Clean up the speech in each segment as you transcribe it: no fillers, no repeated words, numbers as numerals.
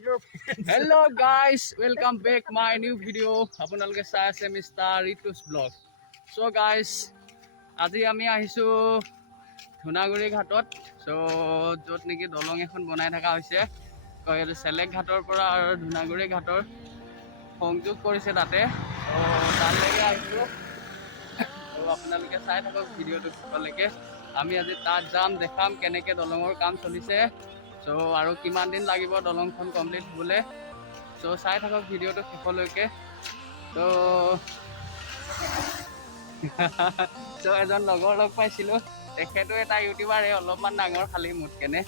Hello guys, welcome back my new video. আপোনালোকে চাই আছে মিষ্টাৰ ৰিতুজ ব্লগ. So guys, আজি আমি আহিছো ধুনাগুৰি ঘাটত. So যত নেকি দলং এখন বনাই থকা হৈছে. কয়লে selek ঘাটৰ পৰা আৰু ধুনাগুৰি ঘাটৰ সংযোগ কৰিছে তাতে. So তালৈকে আহিছো. So আপোনালোকে চাই থাকক ভিডিওটো শেষলৈকে. আমি আজি তাত যাম, দেখাম কেনেকে দলঙৰ কাম চলিছে. So আৰু কিমান দিন লাগিব দলংখন কমপ্লিট হ'বলে. So চাই থাকক ভিডিওটো শেষলৈকে. So এজন লগৰ লগ পাইছিলো, তেখেতো এটা ইউটিউবাৰ অলপমান ডাঙৰ খালি মুঠ কেনে.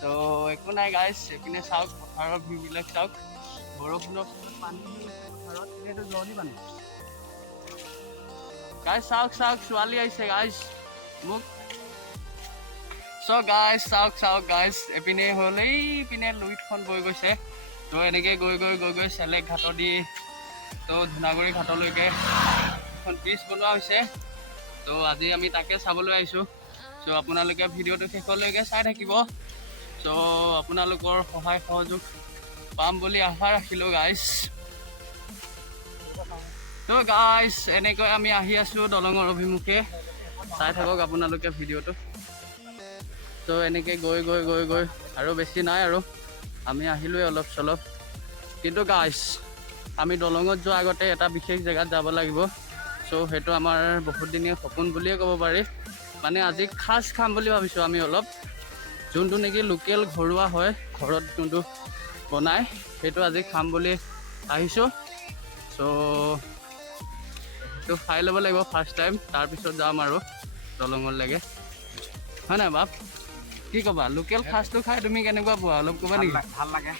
So একো নাই গাইজ, এইপিনে চাওক পথাৰৰ ভিউবিলাক চাওক, বৰষুণৰ পানী পথাৰত এইটো জলদি পানী গাইজ। চাওক ছোৱালী আহিছে গাইজ মোক. So guys, চাওক guys, এপিনে হলে পিনে লুইটখন বৈ গৈছে. তো এনেকে গৈ selek ঘাটৰ দি তো ধুনাগুৰি ঘাটলৈকে এখন ব্ৰিজ বনোৱা হৈছে. তো আজি আমি তাকে চাবলৈ আহিছো. তো আপোনালোকে ভিডিওটো শেষলৈকে চাই থাকিব. তো আপোনালোকৰ সহায় সহযোগ পাম বুলি আশা ৰাখিলো গাইজ. তো গাইজ এনেকৈ আমি আহি আছো দলঙৰ অভিমুখে. চাই থাকক আপোনালোকে ভিডিওটো. তো এনেকে গৈ আৰু বেছি নাই আৰু আমি আহিলোৱে অলপ চলপ. কিন্তু গাইজ আমি দলঙত যোৱাৰ আগতে এটা বিশেষ জেগাত যাব লাগিব. চ' সেইটো আমাৰ বহুত দিনীয়া সপোন বুলিয়ে ক'ব পাৰি. মানে আজি খাজ খাম বুলি ভাবিছোঁ আমি অলপ, যোনটো নেকি লোকেল ঘৰুৱা হয়, ঘৰত যোনটো বনায় সেইটো আজি খাম বুলি আহিছোঁ. চ' সেইটো খাই ল'ব লাগিব ফাৰ্ষ্ট টাইম, তাৰপিছত যাম আৰু দলঙলৈকে, হয় নাই বাপ? কি ক'বা, লোকেল সাজটো খাই তুমি কেনেকুৱা পোৱা অলপ ক'বা নেকি? ভাল লাগে,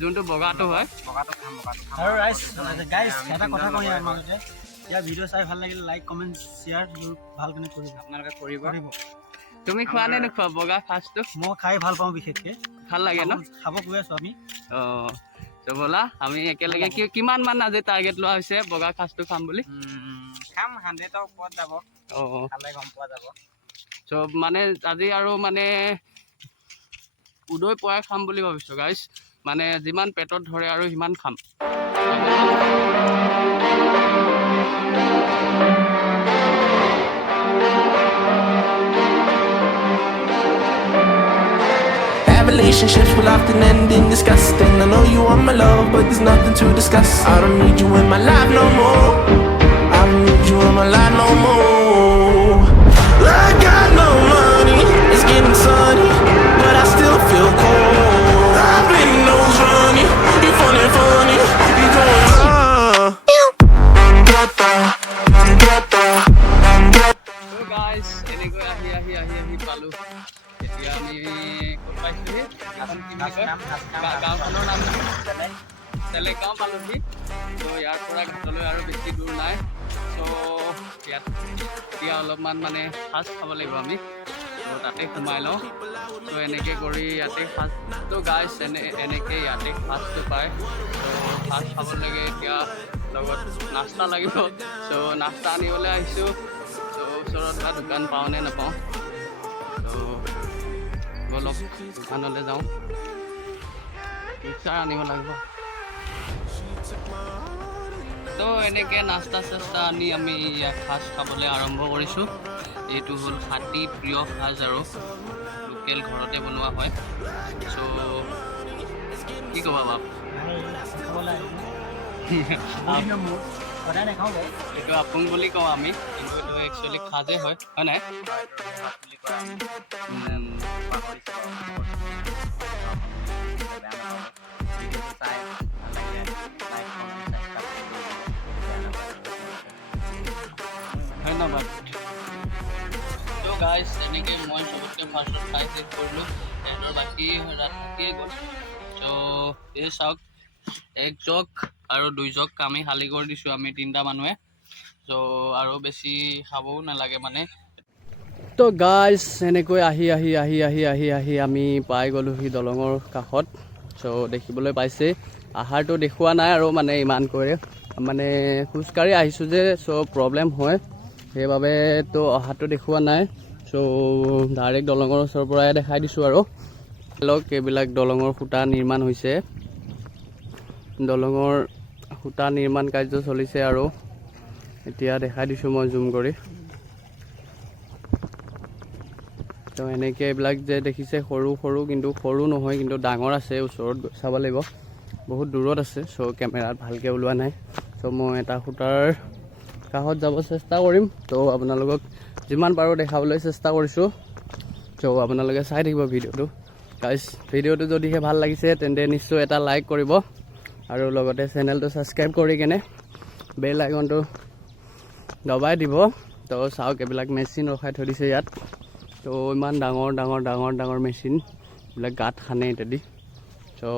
যোনটো বগাটো হয়। আৰু গাইজ এটা কথা কওঁ ইয়াৰ মাজতে, ইয়াৰ ভিডিঅ' চাই ভাল লাগিলে লাইক কমেণ্ট শ্বেয়াৰ ভালকৈ কৰিব, আপোনালোকে কৰিব। তুমি খোৱা নে নোখোৱা বগা সাজটো? মই খাই ভাল পাওঁ, বিশেষকৈ ভাল লাগে ন? খাব গৈ আছোঁ আমি। তো ব'লা আমি একেলগে কিমান মান আজি টাৰ্গেট লোৱা হৈছে বগা সাজটো খাম বুলি? খাম 100ৰ ওপৰত যাব, খালে গম পোৱা যাব। চব মানে আজি আৰু মানে উদয় পুৱাই খাম বুলি ভাবিছোঁ গাইজ. মানে যিমান পেটত ধৰে আৰু সিমান খাম. Relationships will often end in disgusting. I know you want my love, but there's nothing to discuss. I don't need you in my life no more. I don't need you in my life no more. I got no money, it's getting sunny, but I still feel cold. I've been nose running, you funny, you going So guys, এনেকৈ আহি পালোঁ. এতিয়া আমি ক'ত পাইছোঁহি? গাঁওখনৰ নাম selek গাঁও পালোঁহি. ত' ইয়াৰ পৰা ঘাটলৈ আৰু বেছি দূৰ নাই. চ' ইয়াত এতিয়া অলপমান মানে সাজ খাব লাগিব আমি. ত' তাতে সোমাই লওঁ. ত' এনেকৈ কৰি ইয়াতে সাজটো গাইজ এনেকৈ ইয়াতে সাজটো পায়. ত' সাজ খাব লাগে, এতিয়া লগত নাস্তা লাগিব. চ' নাস্তা আনিবলৈ আহিছোঁ. ত' ওচৰত এটা দোকান পাওঁ নে নাপাওঁ, ত' বলক দোকানলৈ যাওঁ, মিক্সাৰ আনিব লাগিব. তো এনেকৈ নাস্তা চাস্তা আনি আমি ইয়াত সাজ খাবলৈ আৰম্ভ কৰিছোঁ. এইটো হ'ল হাতী প্ৰিয় সাজ আৰু লোকেল ঘৰতে বনোৱা হয়. চ' কি ক'বা বাপ? এইটো আপোন বুলি কওঁ আমি, কিন্তু এইটো একচুৱেলি সাজে হয়, হয় নাই? ধন্যবাদ. তো গাইজ এনেকৈ মই চবতকৈ ফাৰ্ষ্টত খাই শেষ কৰিলোঁ. সিহঁতৰ বাকী ৰাত থাকিয়ে গ'ল. চ' এই চাওক, 1 জগ আৰু 2 জগ আমি খালী কৰি দিছোঁ আমি 3টা মানুহে. চ' আৰু বেছি খাবও নালাগে মানে. তো গাইজ এনেকৈ আহি আমি পাই গ'লোহি দলঙৰ কাষত. চ' দেখিবলৈ পাইছে, আহাৰটো দেখুওৱা নাই আৰু মানে ইমানকৈ মানে খোজকাঢ়ি আহিছোঁ যে, চ' প্ৰব্লেম হয়, সেইবাবেতো অহাটো দেখুওৱা নাই. চ' ডাইৰেক্ট দলঙৰ ওচৰৰ পৰাই দেখাই দিছোঁ আৰু লওক এইবিলাক দলঙৰ খুঁটা নিৰ্মাণ হৈছে দলঙৰ খুঁটা নিৰ্মাণ কাৰ্য চলিছে আৰু এতিয়া দেখাই দিছোঁ মই জুম কৰি তো এনেকৈ এইবিলাক যে দেখিছে সৰু সৰু কিন্তু সৰু নহয় কিন্তু ডাঙৰ আছে ওচৰত চাব লাগিব বহুত দূৰত আছে চ' কেমেৰাত ভালকৈ ওলোৱা নাই চ' মই এটা খুঁটাৰ কাষত যাব চেষ্টা কৰিম তো আপোনালোকক যিমান পাৰোঁ দেখাবলৈ চেষ্টা কৰিছোঁ চ' আপোনালোকে চাই থাকিব ভিডিঅ'টো গাইজ ভিডিঅ'টো যদিহে ভাল লাগিছে তেন্তে নিশ্চয় এটা লাইক কৰিব আৰু লগতে চেনেলটো ছাবস্ক্ৰাইব কৰি কেনে বেল আইকনটো দবাই দিব তো চাওক এইবিলাক মেচিন ৰখাই থৈ দিছে ইয়াত তো ইমান ডাঙৰ ডাঙৰ ডাঙৰ ডাঙৰ মেচিন এইবিলাক গাঁত খানে ইত্যাদি তো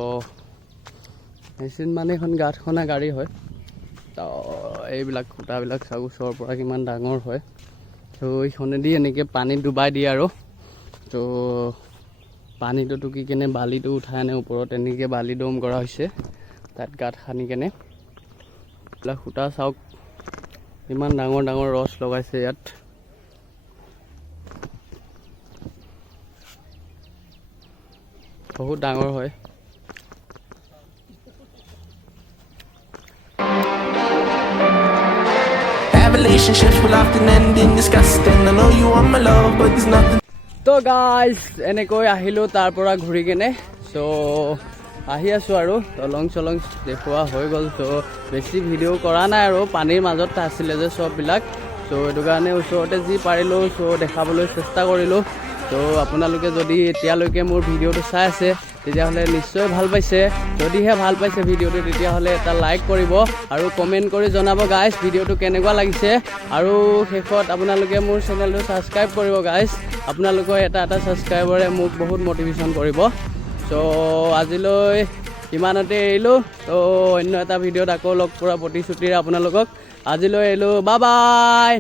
মেচিন মানে এখন গাঁত খনা গাড়ী হয় তো এইবিলাক খুঁটাবিলাক চাওক ওচৰৰ পৰা কিমান ডাঙৰ হয় তো এইখনেদি এনেকৈ পানীত ডুবাই দিয়ে আৰু তো পানীটো টুকি কেনে বালিটো উঠাই আনে ওপৰত এনেকৈ বালি দম কৰা হৈছে তাত গাঁত খানি কেনে এইবিলাক খুঁটা চাওক ইমান ডাঙৰ ডাঙৰ ৰছ লগাইছে ইয়াত বহুত ডাঙৰ হয় Relationships will often end in disgusting. I know you want my love, but there's nothing. তো গাইজ এনেকৈ আহিলোঁ তাৰ পৰা ঘূৰি কেনে চ' আহি আছোঁ আৰু দলং চলং দেখুওৱা হৈ গ'ল চ' বেছি ভিডিঅ' কৰা নাই আৰু পানীৰ মাজত আছিলে যে চববিলাক চ' সেইটো কাৰণে ওচৰতে যি পাৰিলোঁ চ' দেখাবলৈ চেষ্টা কৰিলোঁ তো আপোনালোকে যদি এতিয়ালৈকে মোৰ ভিডিঅ'টো চাই আছে তেতিয়াহ'লে নিশ্চয় ভাল পাইছে যদিহে ভাল পাইছে ভিডিঅ'টো তেতিয়াহ'লে এটা লাইক কৰিব আৰু কমেণ্ট কৰি জনাব গাইজ ভিডিঅ'টো কেনেকুৱা লাগিছে আৰু শেষত আপোনালোকে মোৰ চেনেলটো ছাবস্ক্ৰাইব কৰিব গাইজ আপোনালোকৰ এটা এটা ছাবস্ক্ৰাইবাৰে মোক বহুত মটিভেশ্যন কৰিব চ' আজিলৈ ইমানতে এৰিলোঁ তো অন্য এটা ভিডিঅ'ত আকৌ লগ পোৱাৰ প্ৰতিশ্ৰুতিৰে আপোনালোকক আজিলৈ এৰিলোঁ বাই বাই